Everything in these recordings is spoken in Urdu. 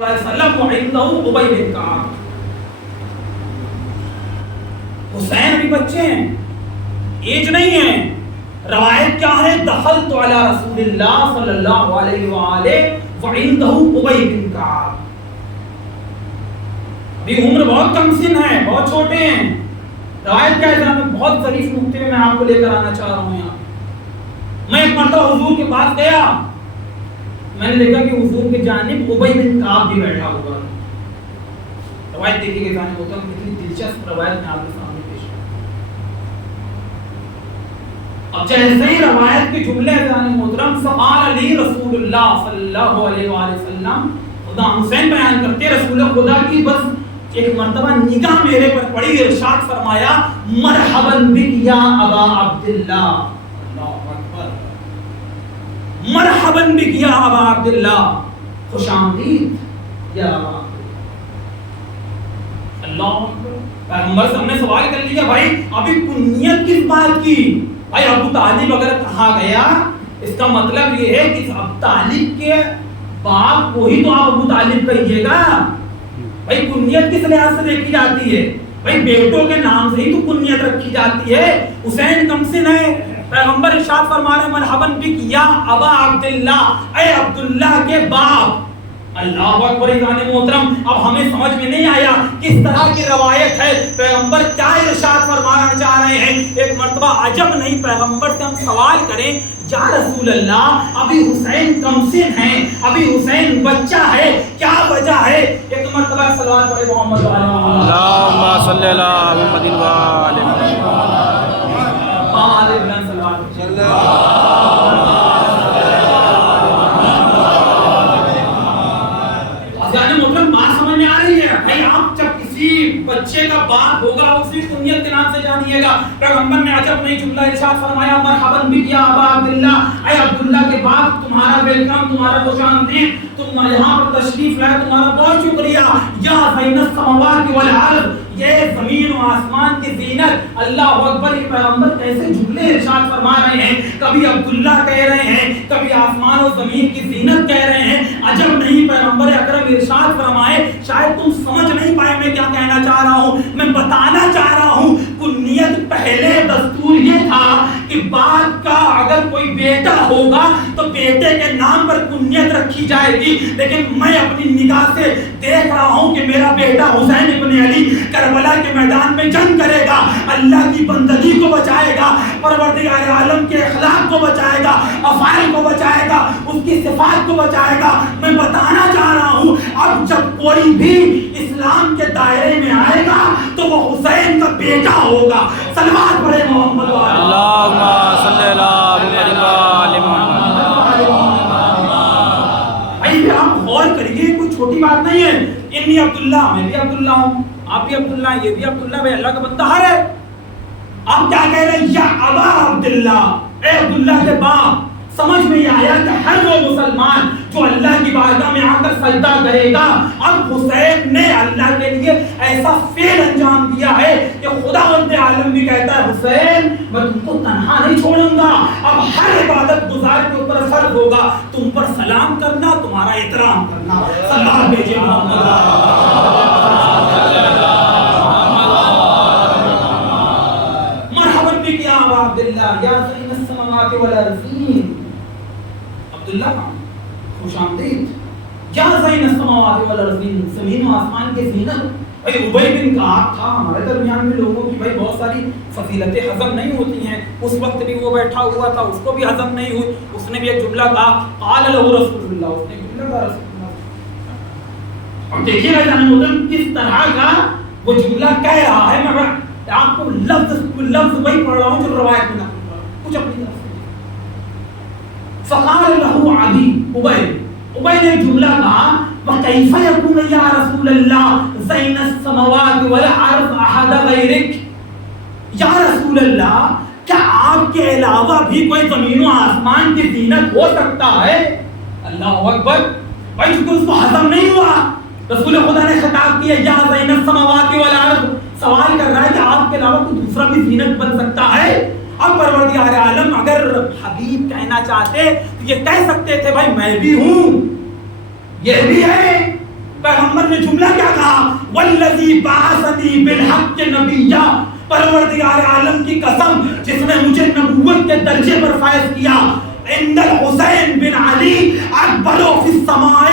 وسلم وعنده ابی بن کعب. حسین بھی بچے ہیں, ایج نہیں ہے. روایت کیا ہے؟ دخلت علی رسول اللہ صلی اللہ علیہ وآلہ وعنده ابی بن کعب. ابھی عمر بہت کم سن ہے, بہت چھوٹے ہیں. روایت کیا ہے جناب؟ بہت ظریف نقطے میں آپ کو لے کر آنا چاہ رہا ہوں یہاں. میں ایک مرتبہ حضور کے پاس گیا, میں نے دیکھا کہ حضور کے جانب ابی بن کعب بھی بیٹھا ہوا. روایت دیکھیے کہ جانب ہوتا ہے, کتنی دلچسپ روایت میں آپ کے سامنے پیش ہے. اب جیسے ہی روایت کے جملے جانب محترم سقال علی رسول اللہ صلی اللہ علیہ وآلہ وسلم, خدا حسین بیان کرتے رسول خدا کی بس ایک مرتبہ نگاہ میرے پر پڑی, ارشاد فرمایا مرحبا بک یا ابا عبداللہ. مرحبا بک یا ابا عبداللہ, خوش آمدید یا ابا اللہ. پیغمبر سے ہم نے سوال کر لیا بھائی ابھی کنیت کس بات کی؟ بھائی ابو طالب اگر کہا گیا اس کا مطلب یہ ہے کہ ابو طالب کے باپ کو ہی تو آپ ابو طالب کہیے گا. بھائی کنیت کس لحاظ سے دیکھی جاتی ہے؟ بھائی بیٹوں کے نام سے ہی تو کنیت رکھی جاتی ہے. حسین کمسن ہے, پیغمبر ارشاد فرما رہے مرحبا بک یا ابا عبداللہ, اے عبداللہ کے باپ. اللہ اکبر ایمان محترم. اب ہمیں سمجھ میں نہیں آیا کس طرح کی روایت ہے, پیغمبر کیا ارشاد فرمانا چاہ رہے ہیں. ایک مرتبہ عجب نہیں, پیغمبر سے ہم سوال کریں یا رسول اللہ ابھی حسین کمسن ہیں, ابھی حسین بچہ ہے, کیا وجہ ہے؟ ایک مرتبہ صلوات پڑھے محمد اللہم صلی علی محمد و آل محمد. بچے کا باپ ہوگا اسی کنیت کے نام سے جانیے گا. پیغمبر نے عجب نہیں جملہ ارشاد فرمایا مرحبا بک یا ابا عبداللہ, اے عبداللہ کے باپ تمہارا ویلکم, تمہارا خوش آمدید, تم یہاں پر تشریف لائے, تمہارا بہت شکریہ. یا زین السماوات والارض, یہ زمین و آسمان کی زینت. اللہ اکبر. یہ پیغمبر کیسے جملے ارشاد فرما رہے ہیں, کبھی عبداللہ کہہ رہے ہیں, کبھی آسمان و زمین کی زینت کہہ رہے ہیں. عجب نہیں, پیغمبر اکرم ارشاد فرمائے شاید تم سمجھ نہیں پائے میں کیا کہنا چاہ رہا ہوں. میں بتانا چاہ رہا ہوں کنیت پہلے دستور یہ تھا کہ باپ کا اگر کوئی بیٹا ہوگا تو بیٹے کے نام پر کنیت رکھی جائے گی. لیکن میں اپنی نگاہ سے دیکھ رہا ہوں کہ میرا بیٹا حسین ابن علی کربلا کے میدان میں جنگ کرے گا, اللہ کی بندگی کو بچائے گا, پروردگار عالم کے اخلاق کو بچائے گا, افعال کو بچائے گا, اس کی صفات کو بچائے گا. میں بتانا چاہ رہا ہوں اب جب کوئی بھی اسلام کے دائرے میں آئے گا تو وہ حسین کا بیٹا ہوگا. صلوات پڑھے محمد اللہم صلی علی محمد و آل محمد. بھائی آپ غور کریے, کوئی چھوٹی بات نہیں ہے. انی عبداللہ, میں بھی عبداللہ ہوں, آپ بھی عبداللہ, یہ بھی عبداللہ, بھائی اللہ کا بندہ ہر ہے. آپ کیا کہہ رہے ہیں یا ابا عبداللہ, اے عبداللہ کے باپ. سمجھ میں یہ آیا کہ ہر وہ مسلمان جو اللہ کی بارگاہ میں آ کر سجدہ کرے گا, اب حسین نے اللہ کے لیے ایسا فعل انجام دیا ہے کہ خداوند عالم بھی کہتا ہے حسین میں تم کو تنہا نہیں چھوڑوں گا. اب ہر عبادت گزار کے اوپر فرض ہوگا تم پر سلام کرنا, تمہارا احترام کرنا. سلام بھیجیے محمد. مرحبا بک یا ابا عبداللہ یا زین السماوات والارضین. عبداللہ خوش آمدید, یا زین السماوات والارضین, زمین و آسمان کے زینت. بھائی ابی بن کعب تھا, ہمارے درمیان میں لوگوں کی بھائی بہت ساری فضیلتیں ہضم نہیں ہوتی ہیں. اس وقت بھی وہ بیٹھا ہوا تھا, اس کو بھی ہضم نہیں ہوئی. اس نے بھی ایک جملہ کہا قال له رسول اللہ, اس نے جملہ کہا رسول اللہ. اب دیکھیے گا جانب کس طرح کا وہ جملہ کہہ رہا ہے. میں آپ کو لفظ وہی پڑھ رہا ہوں جو روایت میں نقل ہوا, کچھ اپنی طرف سے. فقال له علی, ابی نے جملہ کہا وَكَيْفَ يَكُونَ يَا رَسُولَ اللَّهِ زَيْنَ السَّمَوَاتِ وَالْأَرْضِ أَحَدَ غَيْرِكَ. یا رسول اللہ کیا آپ کے علاوہ بھی کوئی زمین و آسمان کی زینت ہو سکتا ہے؟ اللہ اکبر. بھائی چونکہ اس کو ہضم نہیں ہوا, رسول خدا نے خطاب کیا یا زین السماوات والارض, سوال کر رہا ہے کہ آپ کے علاوہ کوئی دوسرا بھی زینت بن سکتا ہے؟ اب پروردگار عالم اگر حبیب کہنا چاہتے تو یہ کہہ سکتے تھے بھائی میں بھی ہوں, یہ بھی ہے, پیغمبر نے جملہ کیا کہا؟ والذی بعثنی بالحق نبیا، پروردگار عالم کی قسم جس نے مجھے نبوت کے درجے پر فائز کیا، ان الحسین بن علی اکبر فی السماء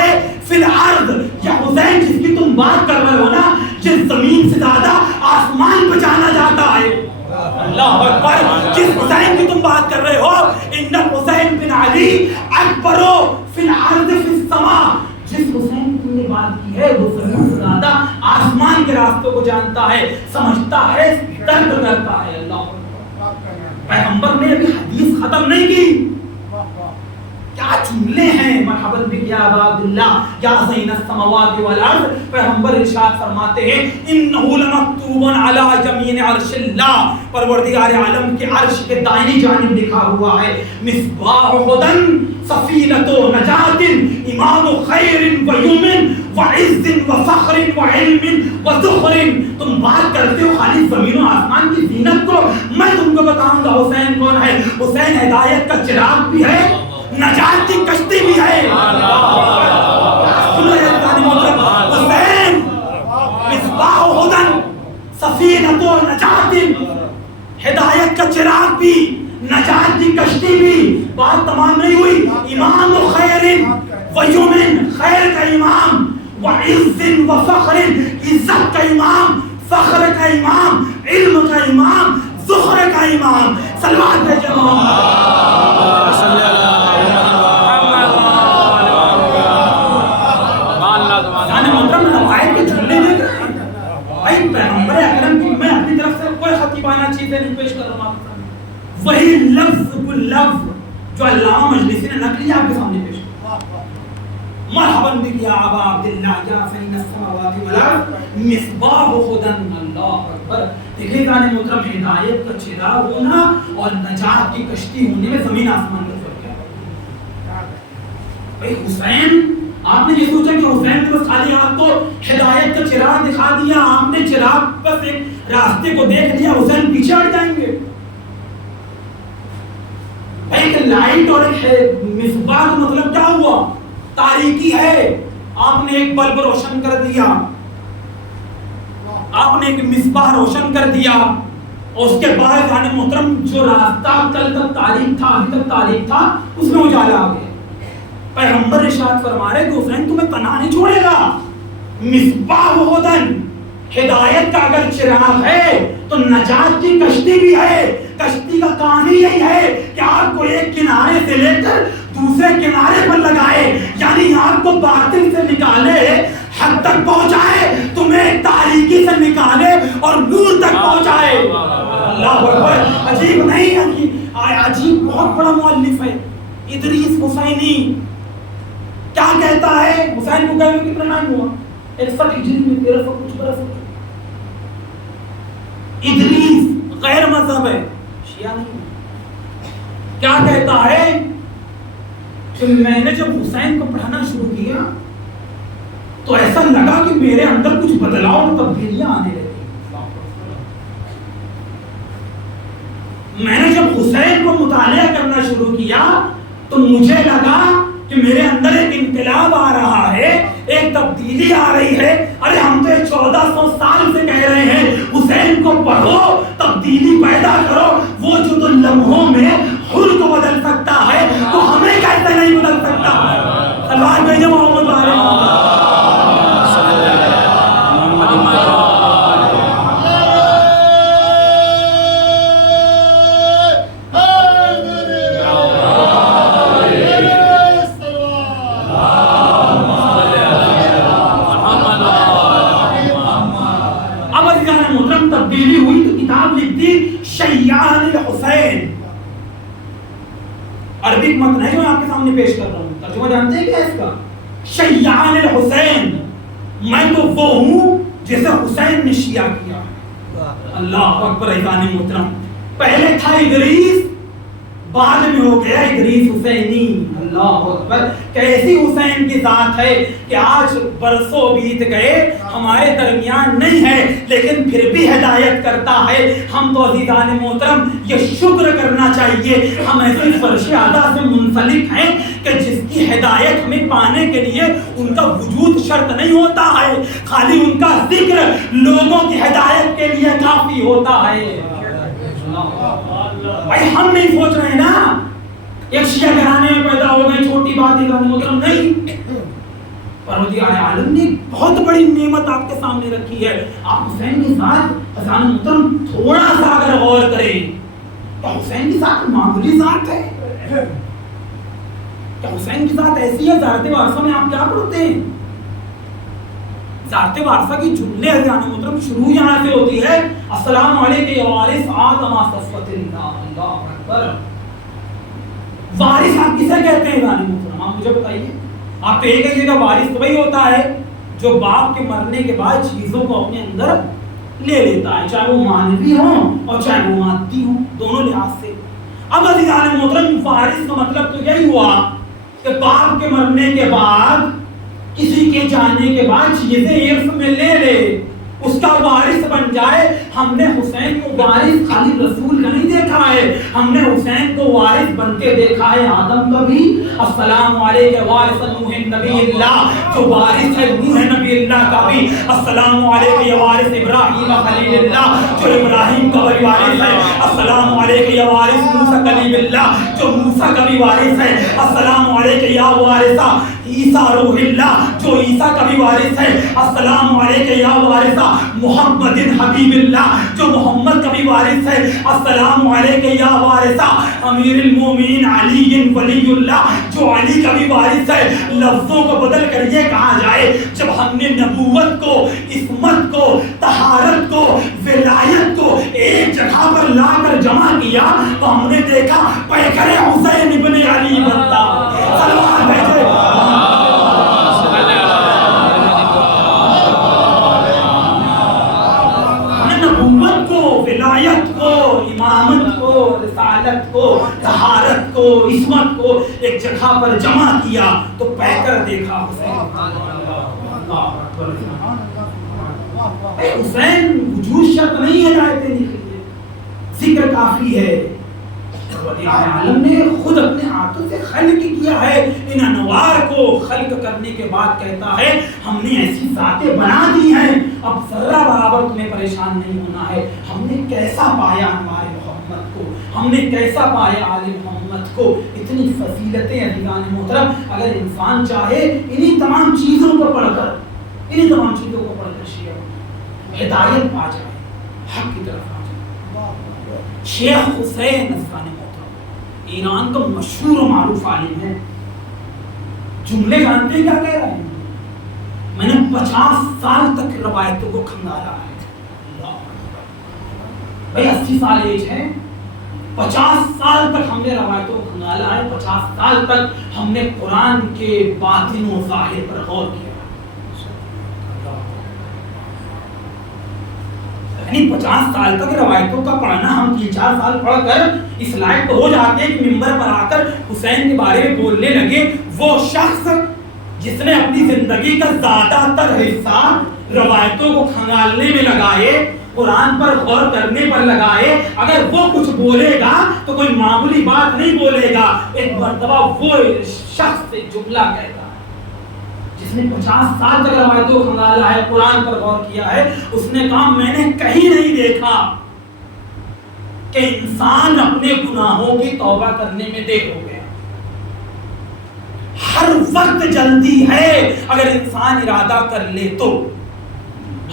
فی الارض، یہ حسین جس کی تم بات کر رہے ہو نا، جس زمین سے زیادہ آسمان پہ جانا جاتا ہے، اللہ اکبر، جس حسین کی تم بات کر رہے ہو، ان الحسین بن علی اکبر فی الارض فی السماء، جس حسین کی تم نے بات کی ہے وہ زمین سے زیادہ آسمان کے راستوں کو جانتا ہے، سمجھتا ہے، درد کرتا ہے۔ اللہ اکبر، پیغمبر نے ابھی حدیث ختم نہیں کی، کیا جملے ہیں، مرحبا بک یا ابا عبداللہ یا زین السماوات والارض۔ پیغمبر ارشاد فرماتے ہیں انہ لمکتوب علی جمین عرش اللہ، پروردگار عالم کے عرش کے دائنی جانب لکھا ہوا ہے، مصباح ہدی سفینۃ نجات امام خیر و یمن و عز و فخر و علم و ذخر۔ تم بات کرتے ہو خالی زمین و آسمان کی زینت کو، میں تم کو بتاؤں گا حسین کون ہے۔ حسین ہدایت کا چراغ بھی ہے، نجات کی کشتی بھی ہے۔ حسین مصباح ہدی سفینۃ نجات، ہدایت کا چراغ بھی، نجات کی کشتی بھی۔ بات تمام نہیں ہوئی، امام خیر و یمن، خیر کا امام، و عز و فخر، عزت کا امام، فخر کا امام، علم کا امام، ذخر کا امام۔ صلوات بھیجو پیغمبر اکرم کی میں اپنی طرف سے کوئی خطیبانہ چیزیں نہیں پیش کر رہا ہوں، وہی لفظ کو لفظ جو علامہ مجلسی نے نقلی آپ کے سامنے پیش کیا۔ مرحبا بک یا ابا عبداللہ یا زین السماوات والارض مصباح ہدی، اللہ اکبر۔ دیکھیں جانے محترم، ہدایت کا چراغ ہونا اور نجات کی کشتی ہونے میں زمین آسمان کا فرق ہے۔ بھائی حسین، آپ نے یہ سوچا کہ حسین نے بس خالی آپ کو ہدایت کا چراغ دکھا دیا، آپ نے چراغ بس ایک راستے کو دیکھ لیا، حسین پیچھے ہٹ جائیں گے؟ ایک لائٹ اور ایک مصباح کا مطلب کیا ہوا؟ تاریکی ہے۔ آپ نے ایک بلب روشن کر دیا، آپ نے ایک مصباح روشن کر دیا، اور اس کے بعد جانے محترم جو راستہ کل تک تاریک تھا، ابھی تک تاریک تھا، اس میں اجالا آ گیا۔ پیغمبر ارشاد فرما رہے کہ حسین تمہیں تنہا نہیں چھوڑے گا۔ مصباح ہدی، ہدایت کا اگر چراغ ہے تو نجات کی کشتی بھی ہے۔ کشتی کا کام ہی یہی ہے کہ آپ کو ایک کنارے سے لے کر دوسرے کنارے پر لگائے، یعنی آپ کو باطل سے نکالے، حق تک پہنچائے، تمہیں تاریکی سے نکالے اور نور تک پہنچائے۔ اللہ اکبر، عجیب نہیں ہے، عجیب بہت بڑا مؤلف ہے ادریس حسینی۔ کیا کہتا ہے؟ حسین کو کہنے کتنا ٹائم ہوا؟ 61 ہجری میں 1300 کچھ برس۔ ادریس غیر مذہب ہے، شیعہ نہیں۔ کیا کہتا ہے کہ میں نے جب حسین کو پڑھانا شروع کیا تو ایسا لگا کہ میرے اندر کچھ بدلاؤ اور تبدیلیاں آنے لگی۔ میں نے جب حسین کو مطالعہ کرنا شروع کیا تو مجھے لگا کہ میرے اندر ایک انقلاب آ رہا ہے، ایک تبدیلی آ رہی ہے۔ ارے ہم تو 1400 سال سے کہہ رہے ہیں حسین کو پڑھو، تبدیلی پیدا کرو۔ وہ جو تو لمحوں میں حر کو بدل سکتا ہے وہ ہمیں کیسے نہیں بدل سکتا؟ سلوات بھیجو محمد والے تبدیلی ہوئی تو کتاب لکھ دی شیعان الحسین۔ عربک متن ہے جو میں آپ کے سامنے پیش کر رہا ہوں، ترجمہ جانتے ہیں کیا اس کا؟ شیعان الحسین، میں تو وہ ہوں جسے حسین نے شیعہ کیا۔ اللہ اکبر ایوان محترم، پہلے تھا ادریس، بعد میں ہو گیا ادریس حسینی۔ اللہ اکبر، کیسی حسین کی ذات ہے کہ آج برسوں بیت گئے ہمارے درمیان نہیں ہے لیکن پھر بھی ہدایت کرتا ہے۔ ہم تو عزیزان محترم یہ شکر کرنا چاہیے، ہم ایسی فرش اعلیٰ سے منسلک ہیں کہ جس کی ہدایت ہمیں پانے کے لیے ان کا وجود شرط نہیں ہوتا ہے، خالی ان کا ذکر لوگوں کی ہدایت کے لیے کافی ہوتا ہے۔ بھائی ہم نہیں سوچ رہے نا ایک شیعہ گھرانے میں پیدا ہو گئے، چھوٹی بات ہے محترم، نہیں۔ پروردگار عالم نے بہت بڑی نعمت آپ کے سامنے رکھی ہے۔ آپ حسین کی ذات حضرت محترم تھوڑا سا اگر غور کریں تو حسین کی ذات معمولی ذات ہے کیا؟ حسین کی ذات ایسی ہے، ذات وارثہ میں آپ کیا پڑھتے ہیں؟ ذات وارثہ کی جملے حضرت محترم شروع یہاں سے ہوتی ہے، السلام علیکم یا وارث آدم صفوت اللہ، اللہ اکبر۔ وارث آپ کسے کہتے ہیں حضرت محترم؟ آپ مجھے بتائیے۔ آپ تو یہ کہیے گا وارث تو وہی ہوتا ہے جو باپ کے مرنے کے بعد چیزوں کو اپنے اندر لے لیتا ہے، چاہے وہ مانوی ہوں اور چاہے وہ مادی ہوں، دونوں لحاظ سے۔ اب عزیزان محترم وارث کا مطلب تو یہی ہوا کہ باپ کے مرنے کے بعد کسی کے جانے کے بعد چیزیں ارث میں لے لے، اس کا وارث بن جائے۔ ہم نے حسین کو وارث خالی رسول کا نہیں دیکھا ہے، ہم نے حسین کو وارث بن کے دیکھا ہے آدم کا بھی، السلام علیکم وارث نوح نبی اللہ، جو وارث ہے نوح نبی اللہ کا بھی، السلام علیکم وارث ابراہیم خلیل اللہ، جو ابراہیم کا بھی وارث ہے، السلام علیکم وارث موسیٰ کلیم اللہ، جو موسیٰ کا بھی وارث ہے، السلام علیکم وارث عیسیٰ روح اللہ، جو عیسیٰ کا بھی وارث ہے، السلام علیکم وارث محمد حبیب اللہ، جو محمد کا بھی وارث ہے، السلام علیکم یا وارث امیر المومنین علی ولی اللہ، جو علی کا بھی وارث ہے۔ لفظوں کو بدل کر یہ کہا جائے، جب ہم نے نبوت کو، عصمت کو، طہارت کو، ولایت کو ایک جگہ پر لا کر جمع کیا تو ہم نے دیکھا پیکر حسین ابن علی بنتا۔ سلوات بھیجے ولایت کو، امامت کو، رسالت کو، طہارت کو، عصمت کو ایک جگہ پر جمع کیا تو پیکر دیکھا حسین۔ حسین وجود شرط نہیں ہے ہدایتیں نکلی، ذکر کافی ہے۔ عالم نے خود اپنے ہاتھوں سے خلق کیا ہے ان انوار کو، خلق کرنے کے بعد کہتا ہے ہم نے ایسی ذاتیں بنا دی ہیں، اب ذرہ برابر تمہیں پریشان نہیں ہونا ہے۔ ہم نے کیسا پایا انوار محمد کو، ہم نے کیسا پایا آل محمد کو، اتنی فضیلتیں عزیزان محترم۔ اگر انسان چاہے انہی تمام چیزوں کو پڑھ کر، انہی تمام چیزوں کو پڑھ کر شیعہ ہدایت پا جائے، حق کی طرف آ جائے۔ شیخ حسین عزیزان ایران کا مشہور و معروف عالم ہے، جملے جانتے ہیں کیا کہہ رہے ہیں؟ میں نے 50 سال تک روایتوں کو کھنگالا ہے۔ بھائی 80 سال ایج ہے، 50 سال تک ہم نے روایتوں کو کھنگالا ہے، 50 سال تک ہم نے قرآن کے باطن و ظاہر پر غور کیا۔ 50 سال تک روایتوں کا پڑھنا، ہم 3-4 سال پڑھ کر اس لائق تو ہو جاتے ہیں کہ ممبر پر آ کر حسین کے بارے میں بولنے لگے۔ وہ شخص جس نے اپنی زندگی کا زیادہ تر حصہ روایتوں کو کھنگالنے میں لگائے، قرآن پر غور کرنے پر لگائے، اگر وہ کچھ بولے گا تو کوئی معمولی بات نہیں بولے گا۔ ایک مرتبہ وہ شخص جملہ کہتا ہے جس نے 50 سال تک روایتوں کو کھنگالا ہے، قرآن پر غور کیا ہے، اس نے کہا میں نے کہیں نہیں دیکھا کہ انسان اپنے گناہوں کی توبہ کرنے میں دیر ہو گیا۔ ہر وقت جلدی ہے اگر انسان ارادہ کر لے تو۔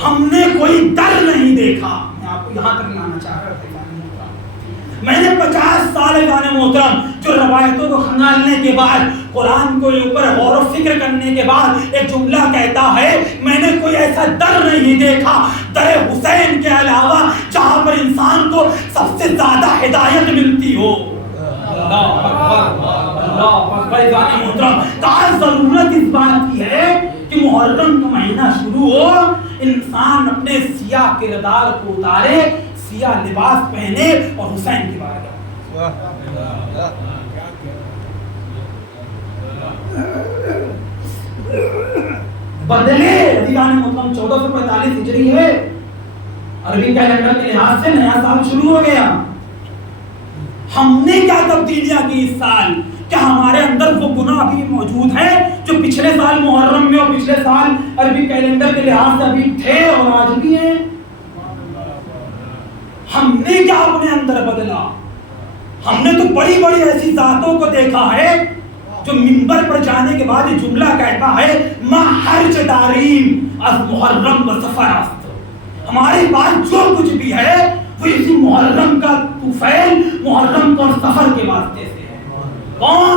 ہم نے کوئی ڈر نہیں دیکھا۔ میں آپ کو یہاں تک لانا چاہ رہا تھا۔ میں نے 50 سال محترم جو روایتوں کو کھنگالنے کے بعد، قرآن کو اوپر غور و فکر کرنے کے بعد ایک جملہ کہتا ہے میں نے کوئی ایسا در نہیں دیکھا در حسین کے علاوہ جہاں پر انسان کو سب سے زیادہ ہدایت ملتی ہو۔ اللہ اکبر، اللہ اکبر۔ محترم کہاں ضرورت اس بات کی ہے کہ محرم کا مہینہ شروع ہو، انسان اپنے سیاہ کردار کو اتارے، سیاہ لباس پہنے اور حسین کی بارگاہ بدلے۔ عزیزان محترم 1445 ہجری ہے، عربی کیلنڈر کے لحاظ سے نیا سال شروع ہو گیا۔ ہم نے کیا تبدیلیاں کی اس سال؟ کیا ہمارے اندر وہ گناہ ابھی موجود ہیں جو پچھلے سال محرم میں اور پچھلے سال عربی کیلنڈر کے لحاظ سے ابھی تھے اور آج بھی ہیں؟ ہم نے کیا اپنے اندر بدلا؟ ہم نے تو بڑی بڑی ایسی ذاتوں کو دیکھا ہے جو منبر پر جانے کے بعد یہ جملہ کہتا ہے ما حرج داریم از محرم و سفر است. ہمارے پاس جو کچھ بھی ہے وہ اسی محرم کا طفیل، محرم اور سفر کے واسطے سے ہے. کون؟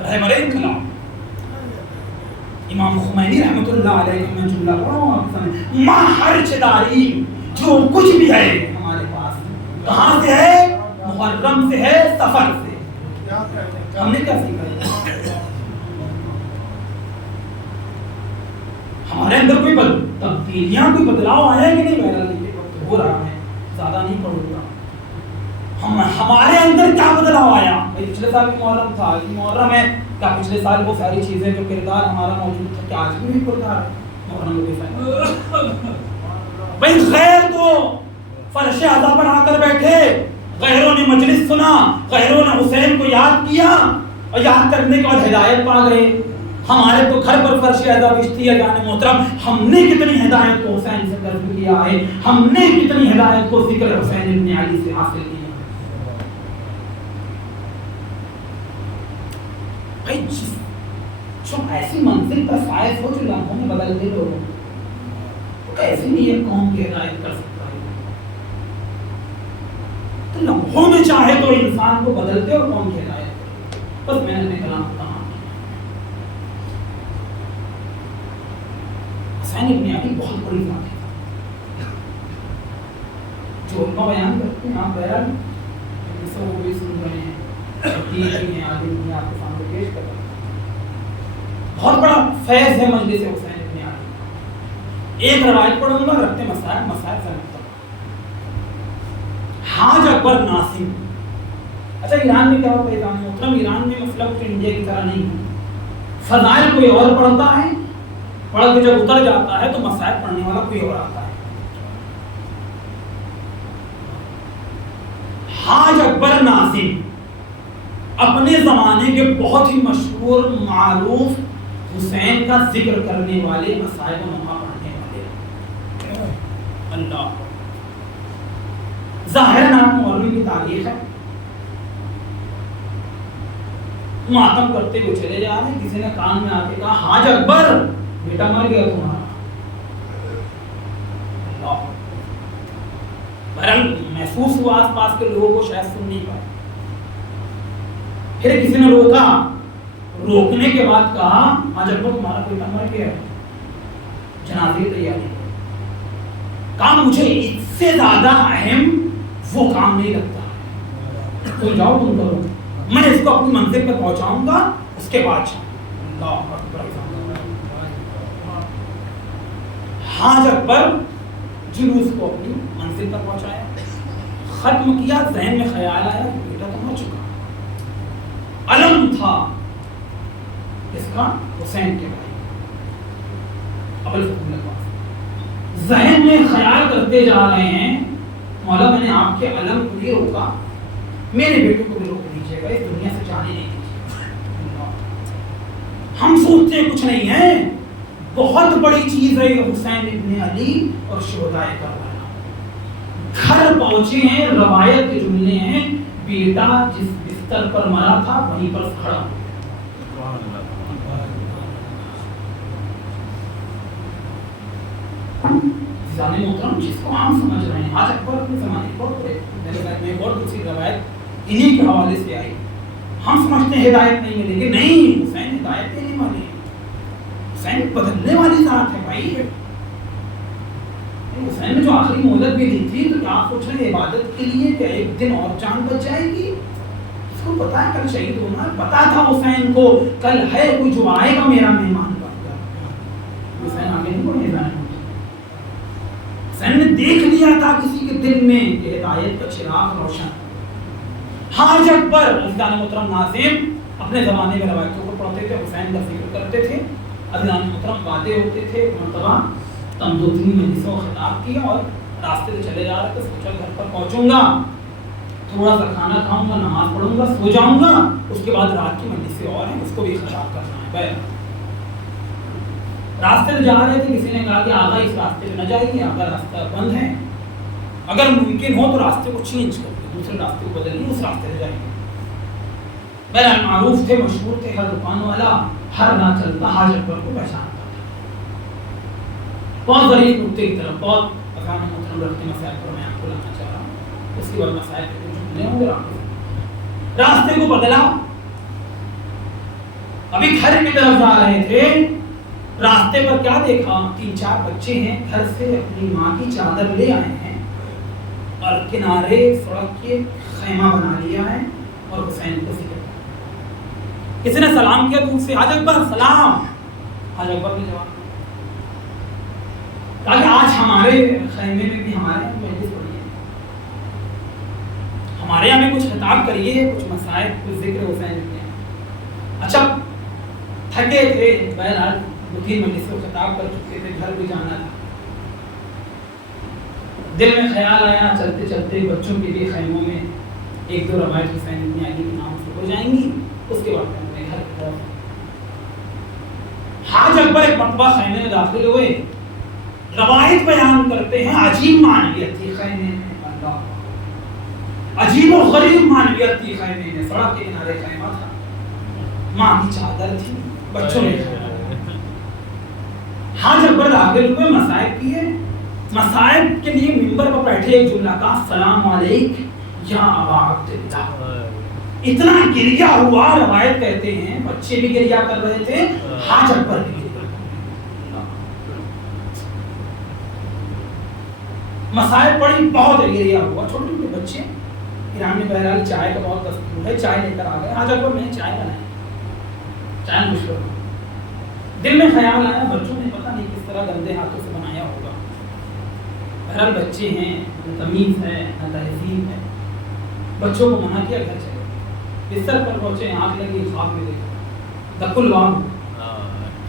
رہبر انقلاب امام خمینی رحمۃ اللہ علیہ کا میں جملہ پڑھا ہوں. ما حرج داریم، جو کچھ بھی ہے ہمارے پاس کہاں سے ہے؟ محرم سے ہے، سفر سے. ہم نے کیا سیکھا؟ ہمارے اندر کوئی تبدیلیاں، کوئی بدلاؤ آیا ہے کہ نہیں؟ میرا ہو رہا ہے، زیادہ نہیں پڑھوں گا. ہمارے اندر کیا بدلاؤ آیا؟ پچھلے سال بھی محرم تھا، آج بھی محرم ہے. کیا پچھلے سال وہ ساری چیزیں جو کردار ہمارا موجود تھا کیا آج بھی کردار ہے؟ محرم کے بھائی غیر تو فرش اعضا بنا کر بیٹھے، غیروں نے مجلس سنا، غیروں نے حسین کو یاد کیا اور یاد کرنے کے بعد ہدایت پا گئے. ہمارے تو گھر پر فرش اعضا بچتی ہے. جان محترم، ہم نے کتنی ہدایت کو حسین سے طلب کیا ہے، ہم نے کتنی ہدایت کو ذکر حسین ابن علی سے حاصل کی ہے. بھائی جو ایسی منزل پر فائز ہو جو لمحوں میں بدل دے لوگوں کو، ایسی نہیں ایک قوم کی ہدایت کر سکتا ہے. تو لمحوں میں چاہے تو انسان کو بدلتے اور قوم کی ہدایت. بس میں نے اپنے کلام کو تمام کیا. حسین ابن علی بہت بڑی ذات ہے جو علماء بیان کرتے ہیں. آپ بہرحال وہ بھی سن رہے ہیں، عالم بھی آپ کے سامنے پیش کر رہے ہیں. بہت بڑا فیض ہے مجلس حسین ابن علی. ایک روایت پڑھوں گا، رکھتے مسائل سے مطلب. حاج اکبر ناصم. اچھا ایران میں کیا ہوتا ہے ایران محترم؟ ایران میں مسئلہ کچھ انڈیا کی طرح نہیں ہے. فضائل کوئی اور پڑھتا ہے، پڑھ کے جب اتر جاتا ہے تو مسائل پڑھنے والا کوئی اور آتا ہے. حاج اکبر ناصم اپنے زمانے کے بہت ہی مشہور معروف حسین کا ذکر کرنے والے، مسائل و نما پڑھنے والے. اللہ ظاہر نام مولوی کی تاریخ ہے. ماتم کرتے ہوئے چلے جا رہے ہیں، کسی نے کان میں آ کے کہا حاج اکبر بیٹا مر گیا تمہارا. اللہ بہرحال محسوس ہوا آس پاس کے لوگوں کو، شاید سن نہیں پائے. پھر کسی نے روکا، روکنے کے بعد کہا حاج اکبر تمہارا بیٹا مر گیا، جنازے کی تیاری. کہا مجھے اس سے زیادہ اہم وہ کام نہیں لگتا، تو جاؤ تم کرو، میں اس کو اپنی منزل پہ پہنچاؤں گا، اس کے بعد اللہ اکبر. حاج اکبر جلوس کو اپنی منزل پر پہنچایا، ختم کیا. ذہن میں خیال آیا کہ بیٹا تو مر چکا. علم تھا اس کا حسین کے بھائی ابوالفتح العباس. ذہن میں خیال کرتے جا رہے ہیں مولا میں نے آپ کے علم کو بھی روکا، میرے بیٹے کو بھی روک دیجیے گا، اس دنیا سے جانے نہیں دیجیے. ہم سوچتے کچھ نہیں ہے، بہت بڑی چیز ہے یہ حسین ابن علی اور شہداء کربلا. گھر پہنچے ہیں، روایت کے جملے ہیں بیٹا جس بستر پر مرا تھا وہیں پر کھڑا ہو گیا. محترم جس کو ہم سمجھ رہے ہیں، آج اکبر اپنے زمانے میں اور دوسری روایت انہی کے حوالے سے آئی. ہم سمجھتے ہیں ہدایت نہیں ملے گی، نہیں، حسین ہدایت نہیں ملی. حسین بدلنے والی ذات ہے بھائی. حسین نے جو آخری مہلت بھی دی تھی تو کیا آپ سوچ رہے ہیں عبادت کے لیے کہ ایک دن اور جان بچ جائے گی؟ اس کو پتا ہے کل شہید ہونا، پتا تھا حسین کو کل ہے کوئی جو آئے گا میرا مہمان بن کر. حسین آگے نہیں بڑھے جانے. حسین نے دیکھ لیا تھا کسی کے دل میں کہ ہدایت کا چراغ روشن. حاج اکبر عزیزان محترم ناظرین اپنے زمانے میں روایتوں کو پڑھتے تھے، حسین کا ذکر کرتے تھے. عزیزان محترم وعدے ہوتے تھے. مرتبہ تم 2-3 مجلسوں خطاب کیا اور راستے سے چلے جا رہے تھے، سوچا گھر پر پہنچوں گا تھوڑا سا کھانا کھاؤں گا، نماز پڑھوں گا، سو جاؤں گا، اس کے بعد رات کی مجلس سے اور ہے، اس کو بھی خراب کرنا ہے۔ راستے سے جا رہے تھے، کسی نے کہا کہ آقا اس راستے پہ نہ جائیے، اگر راستہ بند ہے، اگر ممکن ہو تو راستے کو چینج کر کے دوسرے راستے کو بدلیے، اس راستے سے جائیے۔ بہرحال معروف تھے، مشہور تھے، ہر دکان والا، ہر نہ چلتا حاج اکبر کو پہچانتا تھا۔ بہت ظریف نکتے کی طرف، بہت اذان محترم رکھتے مسائل پر میں آپ کو لانا چاہ رہا ہوں، اس کے بعد مسائل کے کچھ جملے ہوں گے۔ راستے کو بدلا، ابھی گھر کی طرف جا رہے تھے، راستے پر کیا دیکھا، 3-4 بچے ہیں، گھر سے اپنی ماں کی چادر لے آئے ہیں اور کنارے سڑک کے خیمہ بنا لیا ہے اور حسین کو ذکر۔ کسی نے سلام کیا دور سے، حاج اکبر سلام، حاج اکبر نے جواب کہا کہ آج ہمارے خیمے میں بھی ہمارے یہاں مجلس پڑھی ہے، ہمارے یہاں میں کچھ خطاب کریے، کچھ مسائل، کچھ ذکر حسین کے۔ اچھا تھکے تھے، بہرحال 2-3 مجلس کو خطاب کر چکے تھے، گھر بھی جانا تھا، دل میں خیال آیا چلتے چلتے بچوں کے لیے خیموں میں 1-2 روایت حسین ابن علی کے نام سے ہو جائیں گی، اس کے بعد اپنے گھر کی طرف۔ حاج اکبر ایک مرتبہ خیمے میں داخل ہوئے، روایت بیان کرتے ہیں عجیب معنویت تھی خیمے میں، اللہ عجیب و غریب معنویت تھی خیمے میں، سڑک کے کنارے خیمہ تھا، ماں کی چادر تھی، بچوں نے حاج اکبر داخل ہوئے، مسائب کیے، مسائب کے لیے منبر پر بیٹھے ایک جملہ کا السلام علیک یا ابا عبداللہ، اتنا گریہ ہوا، روایت کہتے ہیں بچے بھی گریہ کر رہے تھے، حاج اکبر بھی گریہ کر رہے تھے، مسائب پڑی، بہت گریہ ہوا، چھوٹے چھوٹے بچے، ایران میں بہرحال چائے کا بہت دستور ہے، چائے لے کر آ گئے، حاج اکبر نے چائے بنائی، چائے مشکل، دل میں خیال آیا بچوں نے پتہ نہیں کس طرح گندے ہاتھوں سے بنایا ہوگا، بہرحال بچے ہیں، نہ تمیز ہے نہ تہذیب ہے، بچوں کو منع کیا، گھر چلے، بستر پر پہنچے، آنکھ لگی، خواب میں دیکھا دکل وام،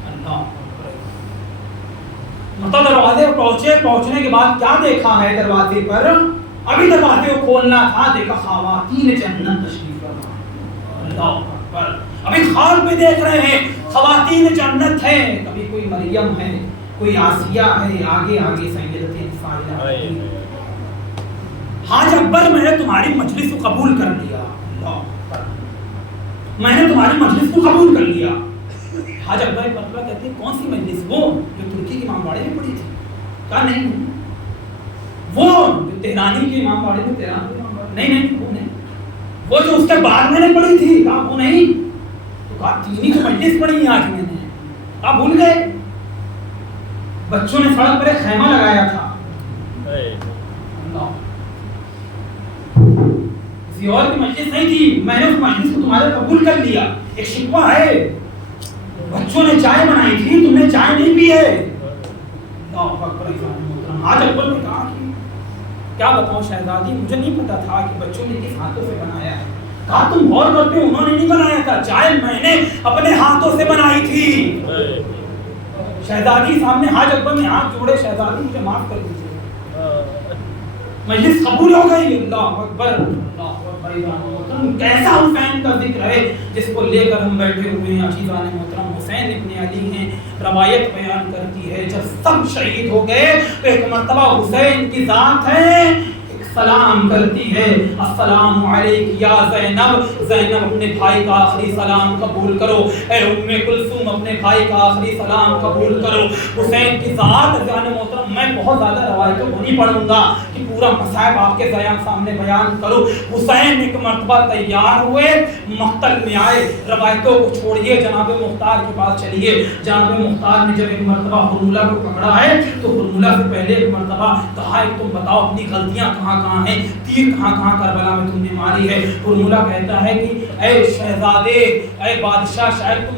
اللہ مطلب دروازے پہنچے، پہنچنے کے بعد کیا دیکھا ہے دروازے پر، ابھی دروازے کو کھولنا تھا، دیکھا خواتین جنت تشریف فرما، اللہ اکبر، ابھی خواب میں دیکھ رہے ہیں خواتین جنت ہے، کبھی کوئی مریم ہے، کوئی آسیہ ہے، آگے آگے سیدۃ نساء حاج اکبر میں نے تمہاری مجلس کو قبول کر لیا، میں نے تمہاری مجلس کو قبول کر لیا۔ حاج اکبر ایک مرتبہ کہتے ہیں کون سی مجلس، وہ جو ترکی کے امام باڑے میں پڑھی تھی، کہا نہیں، وہ جو تہرانی کے امام باڑے میں، تہران کے امام باڑے، نہیں وہ نہیں، وہ جو اس کے بعد میں نے پڑھی تھی، کہا وہ نہیں، تو کہا تینی تو مجلس پڑھی آج میں نے، کہا بھول گئے، بچوں نے سڑک پر ایک خیمہ لگایا تھا، کسی اور کی مجلس نہیں تھی، میں نے اس مجلس کو تمہارے قبول کر لیا، ایک شکوہ ہے، بچوں نے چائے بنائی تھی، تم نے چائے نہیں پی ہے، حاج اکبر نے کہا کہ کیا بتاؤں شہزادی، مجھے نہیں پتا تھا کہ بچوں نے کس ہاتھوں سے بنایا ہے، کہا تم غور کرتے ہو، انہوں نے نہیں بنایا تھا، چائے میں نے اپنے ہاتھوں سے بنائی تھی۔ شہزادی سامنے حاج اکبر نے ہاتھ جوڑے، شہزادی مجھے معاف کر دیجیے، مجلس قبول ہو گئی، اللہ اکبر، اللہ اکبر، کیسا حسین کا ذکر ہے جس کو لے کر ہم بیٹھے ہوئے ہیں، عزیزان محترم حسین ابن علی ہیں، روایت بیان کرتی ہے جب سب شہید ہو گئے تو ایک مرتبہ حسین کی ذات ہے، سلام کرتی ہے، السلام علیک یا زینب، زینب اپنے بھائی کا آخری سلام قبول کرو، اے ام کلثوم اپنے بھائی کا آخری سلام قبول کرو۔ حسین کی ذات جان محترم، میں بہت زیادہ روایتوں کو نہیں پڑھوں گا کہ پورا مصائب آپ کے سامنے بیان کرو۔ حسین ایک مرتبہ تیار ہوئے، مقتل میں آئے، روایتوں کو چھوڑیے، جناب مختار کے پاس چلیے، جناب مختار نے جب ایک مرتبہ حرملہ کو پکڑا ہے تو حرملہ سے پہلے ایک مرتبہ کہا ہے تم بتاؤ اپنی غلطیاں کہاں کہاں ہیں، تیر کہاں کہاں کربلا میں تم نے ماری ہے۔ حرملہ کہتا ہے کہ اے شہزادے، اے بادشاہ، شاید تم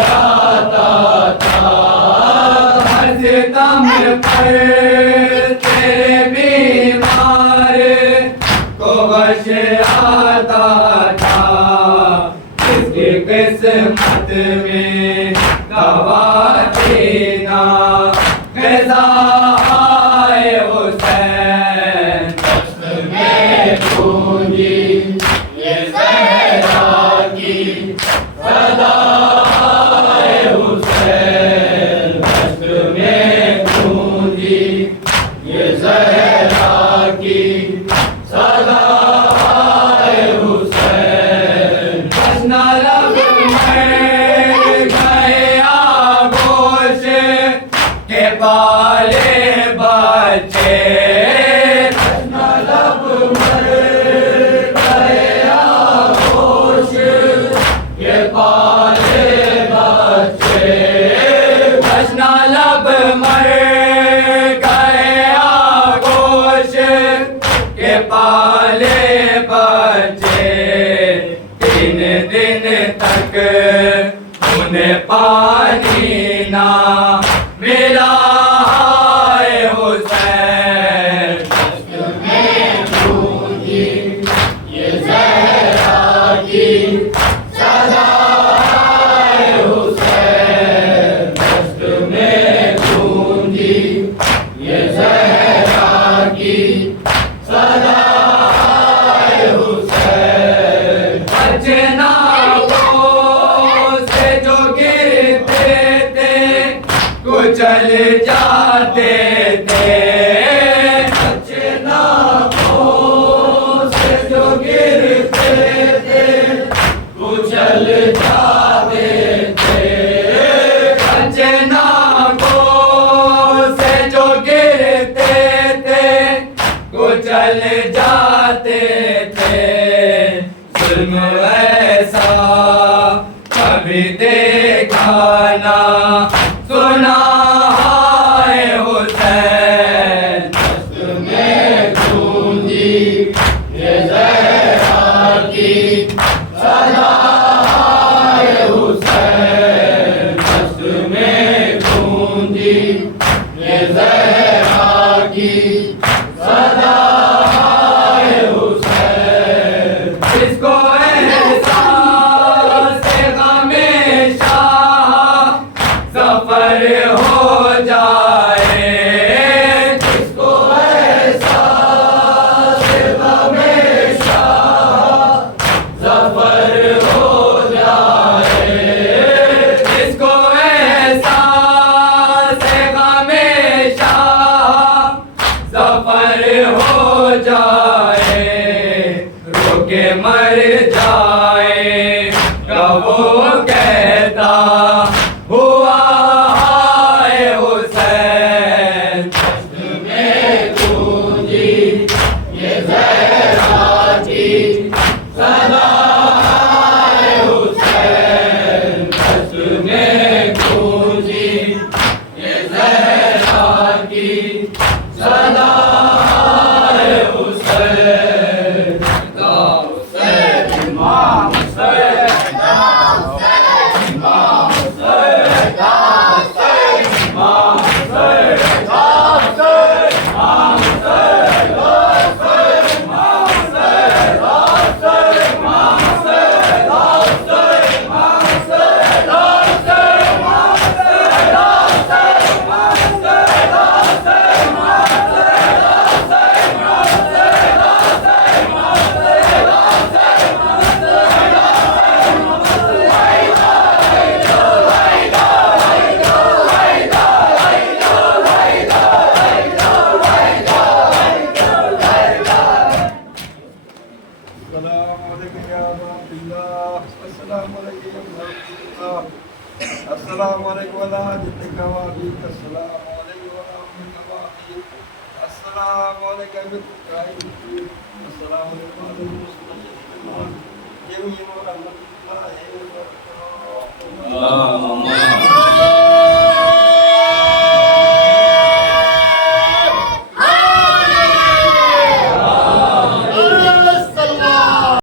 آتا تھا ہر ستم پر تیرے بیمار کو بخش آتا تھا جس کی قسمت میں گواہ تھی نا غذا آئے حسین دست میں گونجی یہ زہرا کی صدا آئے حسین دست میں گونجی یہ زہرا کی صدا آئے حسین بچنا لب میں گئے آگوش کے پالے بچے بچنا لب میں گئے آگوش کے پالے بچے بچنا لب میں گئے آگوش کے پالے بچے تین دن تک انہیں پانی نہ ملا ہے حسین دست میں گونجی یہ زہرا کی صدا ہے حسین دست میں گونجی یہ زہرا کی صدا ہے حسین بچنا سے جو گرتے تھے کچل جاتے تھے بچنا سے جو گرتے تھے کچل جاتے تھے بچنا سے جو گرتے تھے کچل جاتے تھے ظلم ایسا کبھی دیکھا نہ سنا ہے حسین دست میں گونجی یہ زہرا کی صدا ہے حسین دست میں گونجی یہ زہرا کی صدا ہے حسین جس کو احساس غم شاہ ظفر ہو جائے جس کو احساس غم شاہ ظفر ہو جائے جس کو احساس غم شاہ ظفر ہو جائے رو کے مر جائے گا وہ کہتا ہوا ہے حسین دست میں گونجی یہ زہرا کی صدا ہے حسین دست میں گونجی یہ زہرا کی صدا ہے حسین امام حسین امام حسین امام حسین السلام علیکم ورحمۃ اللہ السلام علیکم ورحمۃ اللہ السلام علیکم السلام علیکم